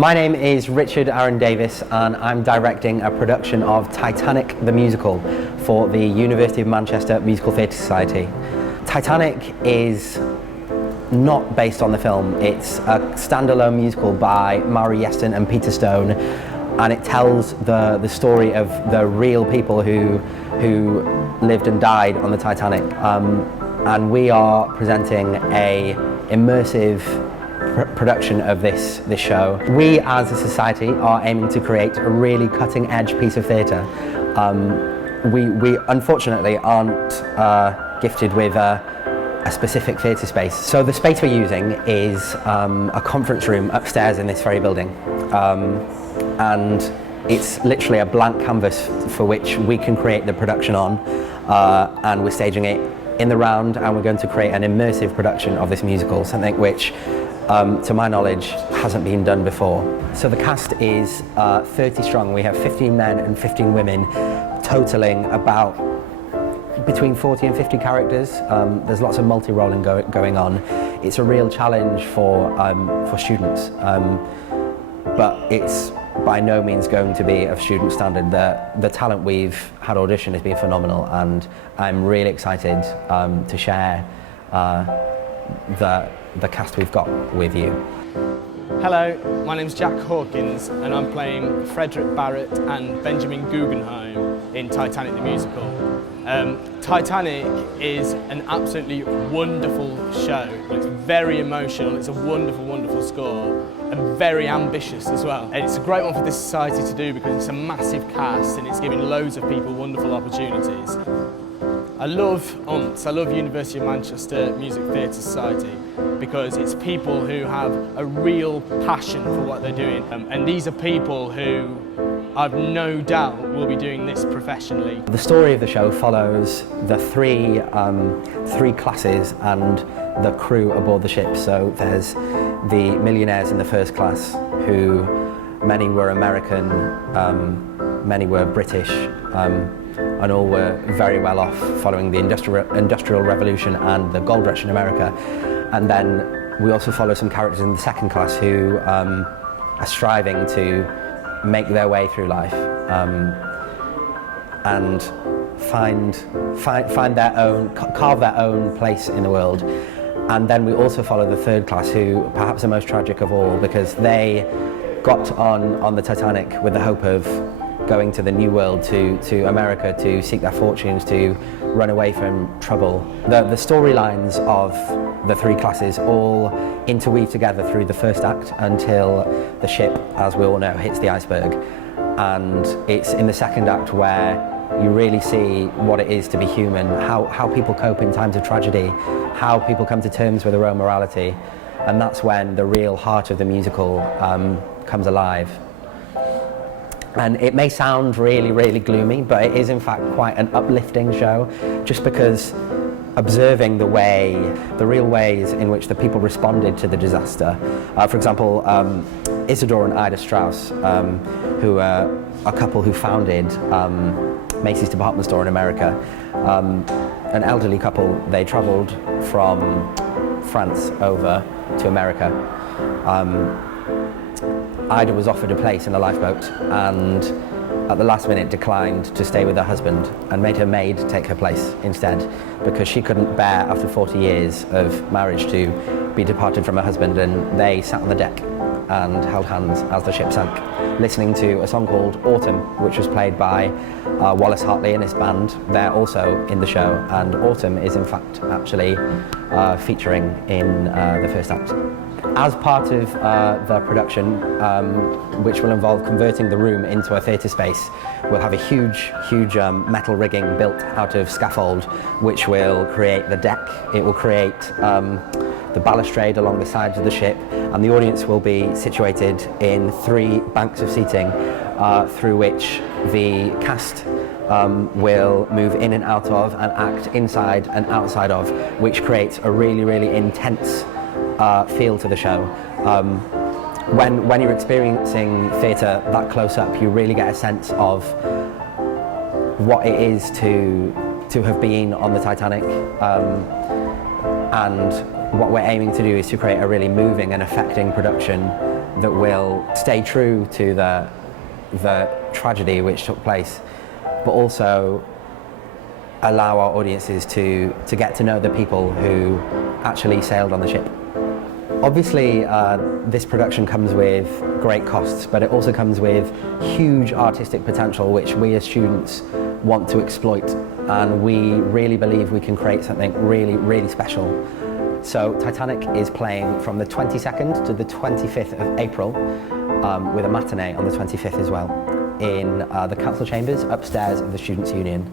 My name is Richard Aaron Davis and I'm directing a production of Titanic the musical for the University of Manchester Musical Theatre Society. Titanic is not based on the film. It's a standalone musical by Maury Yeston and Peter Stone, and it tells the story of the real people who lived and died on the Titanic. And we are presenting a immersive production of this show. We as a society are aiming to create a really cutting edge piece of theatre. We unfortunately aren't gifted with a specific theatre space. So the space we're using is a conference room upstairs in this very building. And it's literally a blank canvas for which we can create the production on, and we're staging it in the round, and we're going to create an immersive production of this musical, something which to my knowledge hasn't been done before. So the cast is 30 strong. We have 15 men and 15 women, totaling about between 40 and 50 characters. There's lots of multi-rolling going on. It's a real challenge for students, but it's by no means going to be of student standard. The talent we've had audition has been phenomenal, and I'm really excited to share the cast we've got with you. Hello, my name's Jack Hawkins and I'm playing Frederick Barrett and Benjamin Guggenheim in Titanic the musical. Titanic is an absolutely wonderful show. It's very emotional, it's a wonderful, wonderful score, and very ambitious as well. And it's a great one for this society to do because it's a massive cast and it's giving loads of people wonderful opportunities. I love UMMTS, I love University of Manchester Music Theatre Society, because it's people who have a real passion for what they're doing. And these are people who I've no doubt will be doing this professionally. The story of the show follows the three classes and the crew aboard the ship. So there's the millionaires in the first class, who many were American, many were British, and all were very well off following the Industrial Revolution and the gold rush in America. And then we also follow some characters in the second class who are striving to make their way through life and find their own, carve their own place in the world. And then we also follow the third class, who perhaps the most tragic of all, because they got on the Titanic with the hope of going to the New World, to America, to seek their fortunes, to run away from trouble. The storylines of the three classes all interweave together through the first act until the ship, as we all know, hits the iceberg. And it's in the second act where you really see what it is to be human, how people cope in times of tragedy, how people come to terms with their own morality. And that's when the real heart of the musical comes alive. And it may sound really, really gloomy, but it is in fact quite an uplifting show, just because observing the real ways in which the people responded to the disaster. For example, Isidore and Ida Strauss, who are a couple who founded Macy's department store in America, an elderly couple. They traveled from France over to America. Ida was offered a place in a lifeboat and at the last minute declined to stay with her husband and made her maid take her place instead, because she couldn't bear, after 40 years of marriage, to be departed from her husband. And they sat on the deck and held hands as the ship sank, listening to a song called Autumn, which was played by Wallace Hartley and his band. They're also in the show, and Autumn is in fact actually featuring in the first act. As part of the production, which will involve converting the room into a theatre space, we'll have a huge metal rigging built out of scaffold, which will create the deck. It will create the balustrade along the sides of the ship, and the audience will be situated in 3 banks of seating through which the cast will move in and out of and act inside and outside of, which creates a really, really intense feel to the show. When you're experiencing theatre that close up, you really get a sense of what it is to have been on the Titanic, and what we're aiming to do is to create a really moving and affecting production that will stay true to the tragedy which took place, but also allow our audiences to get to know the people who actually sailed on the ship. Obviously, this production comes with great costs, but it also comes with huge artistic potential which we as students want to exploit, and we really believe we can create something really, really special. So Titanic is playing from the 22nd to the 25th of April, with a matinee on the 25th as well, in the council chambers upstairs of the Students' Union.